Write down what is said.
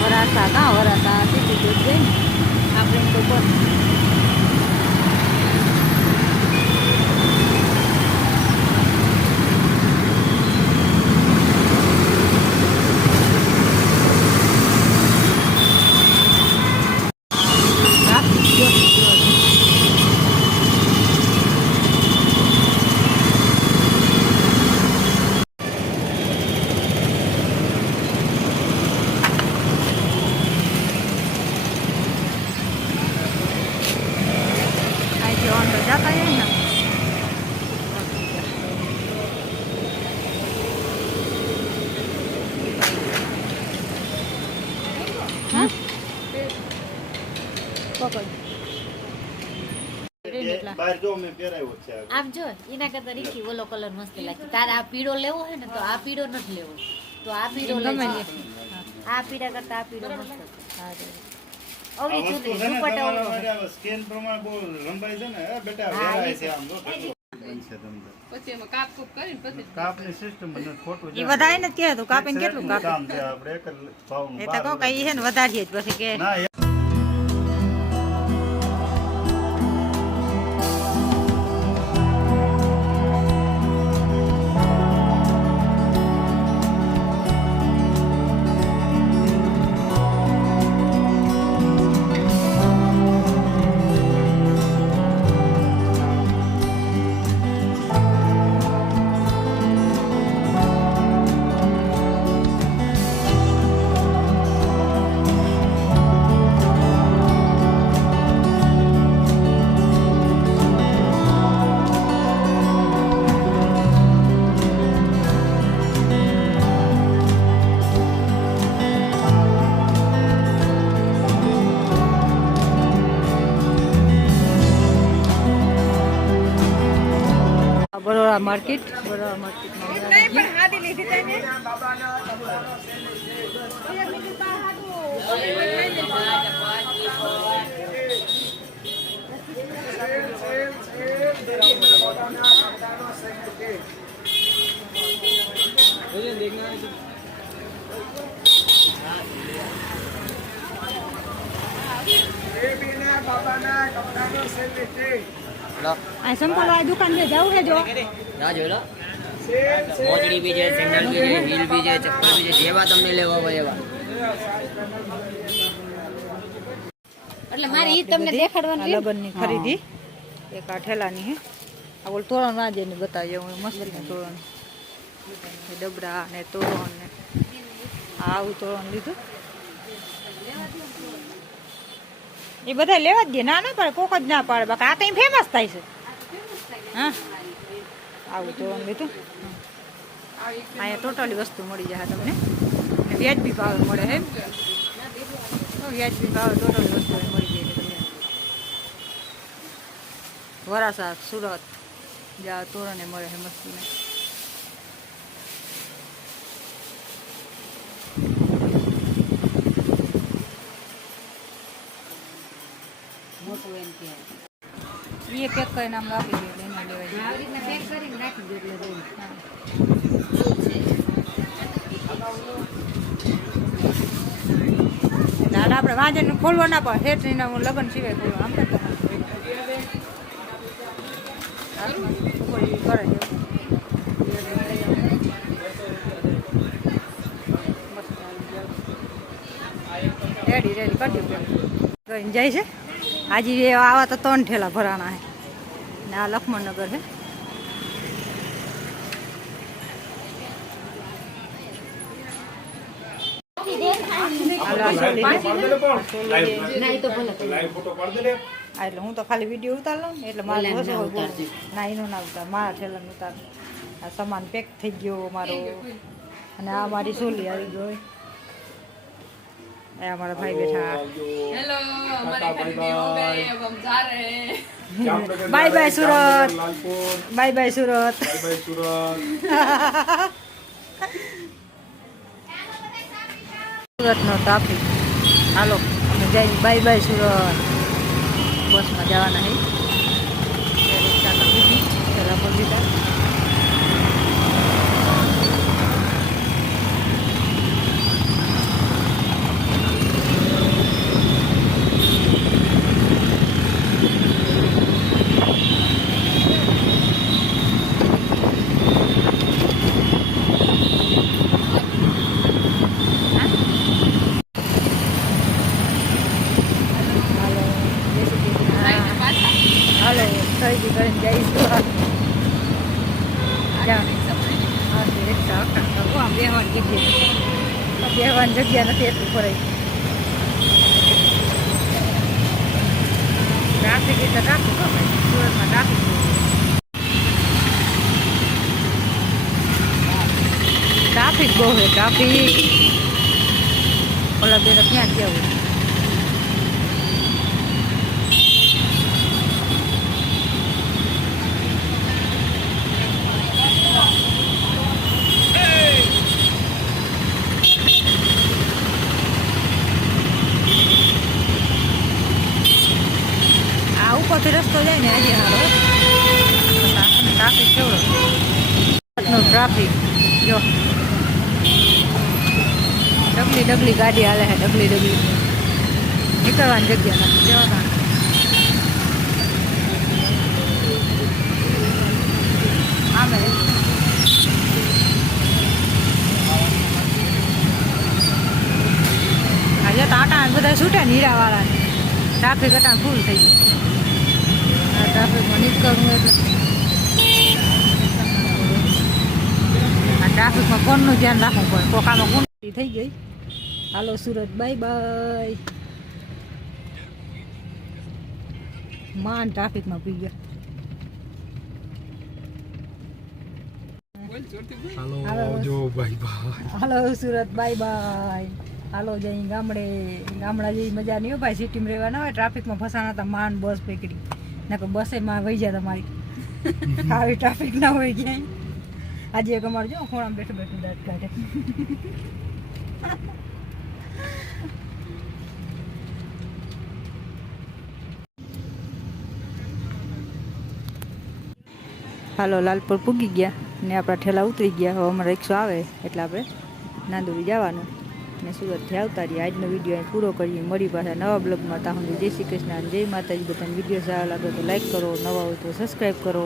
વરાસા કાં વરાસા સીધી દૂધ જઈને આપણે તો પણ अंदर जाता है ना आप जो इना करता रिकी वो कलर मस्त लागे तार आ पीड़ो लेवो है ना तो आ पीड़ो नत लेवो तो आ पीड़ो ले आ पीड़ा करता आ पीड़ो मस्त हां ઓલી જુદી દુપટ્ટા ઓલો સ્કેન પ્રમાણે બહુ લંબાઈ છે ને બેટા વેરાય છે આમ જો બનશે તમને પછી એમાં કાપ કૂપ કરીને પછી કાપની સિસ્ટમ મને ખોટું ઈ વધારે ને કે તો કાપીને કેટલું કાપ કામ છે આપણે એક જ ભાવનું એ તો કહો કે ઈ હે ને વધારીએ જ પછી કે ના बरोड़ा मार्केट नहीं पर हादी ली थी तने आ संपल वाली दुकान पे जाऊ है जो ना जो लो मोजड़ी भी है सैंडल भी है हील भी है चप्पल भी है जेवा તમને લેવા હોય એવા એટલે મારી ઈ તમને દેખાડવાની લગનની ખરીદી એક આ ઠેલાની હે આ ઓલ તોરણ વાજેની બતાવ્યો હું મસ્તીનું તોરણ એ ડબરા ને તોરણ ને આવું તોરણ લીધું એ બધા લેવા જ દે ના ના પડે કોક જ ના પાડે બાકી આ તો ફેમસ થાય છે હા આવું તોરણ લીધું અહીંયા ટોટલી વસ્તુ મળી જાય તમને અને વ્યાજબી ભાવે મળે હે વ્યાજબી ભાવે ટોટલી વસ્તુ મળી જાય તમને વરાસા સુરત જ્યાં તોરણે મળે છે મસ્તીને ये पैक કરીને આમ આપી દે એને લેવાય આવી રીતના પેક કરીને નાખી દે એટલે દે દાદા આપણે વાંજન ખોલવા ના પડે હેઠ ને લગન સિવાય ખોલવા આમ કરતા કરે રેડી રેડી કરી દઉં ગઈને જાય છે હાજી આવા તો 3 ઠેલા ભરાણા હે ને આ લક્ષ્મણનગર હે એટલે હું તો ખાલી વિડીયો ઉતાર લઉં ને એટલે મારે ના એનો ના ઉતાર મારા ઠેલાનું ઉતાર આ સામાન પેક થઈ ગયો મારો અને આ મારી સોલી આવી ગઈ हमारा भाई बैठा हेलो हमारे घर में हो गए अब हम जा रहे हैं बाय बाय सूरत बाय बाय सूरत બાય બાય સુરત સુરતનો ટ્રાફિક. હાલો અમે જઈ બાય બાય સુરત. બસમાં જવાના હે. રિક્ષા કરી દીધી, પેલા કરી દીધા. હાલો ખરીદી કરીને જઈશું. રિક્ષા બેહવાની કીધી, બેહવાની જગ્યા નથી એટલું ફરાય. ટ્રાફિક એટલે ટ્રાફિક હોય સુરતમાં. ટ્રાફિક બહુ હોય. ટ્રાફિક ઓલા બે તો ક્યાં ગયા હોય. ઉપરથી રસ્તો જાય ને આજે હારો ટ્રાફિક કેવડો ટ્રાફિક જો ડગલી ગાડી હાલે છે. ડગલી નીકળવાની જગ્યા નથી જવાના. આમે આજે તો આટા બધા છૂટે ને હીરાવાળાને. ટ્રાફિક અટા ફૂલ થઈ ગયું. ટ્રાફિકમાં નીકળવું એટલે આ ટ્રાફિકમાં કોણનું ધ્યાન રાખવું પડે. કોકામાં કોણ થઈ ગઈ. હાલો સુરત બાય બાય. માન ટ્રાફિકમાં પી ગયા. હાલો સુરત બાય બાય. હાલો જઈ ગામડે. ગામડા જેવી મજા નહીં હોય ભાઈ. સિટીમાં રહેવા ના હોય. ટ્રાફિકમાં ફસાણા હતા. માન બસ પકડી ના બસે માં વહી જાય તમારી. આવી ટ્રાફિક ના હોય ક્યાંય. આજે એક અમારે જો ખોણામાં બેઠું દાંત કાઢે. હાલો લાલપુર પૂગી ગયા ને આપણા ઠેલા ઉતરી ગયા. હવે અમારો રિક્ષો આવે એટલે આપણે નાંદોડી જવાનું ને સુરતથી આવતા રહીએ. આજનો વિડીયો અહીં પૂરો કરીએ. મળી પાછા નવા બ્લોગમાં. ત્યાં સુધી જય શ્રી કૃષ્ણ, જય માતાજી. બધાને વિડીયો સારા લાગે તો લાઈક કરો, નવા હોય તો સબસ્ક્રાઈબ કરો.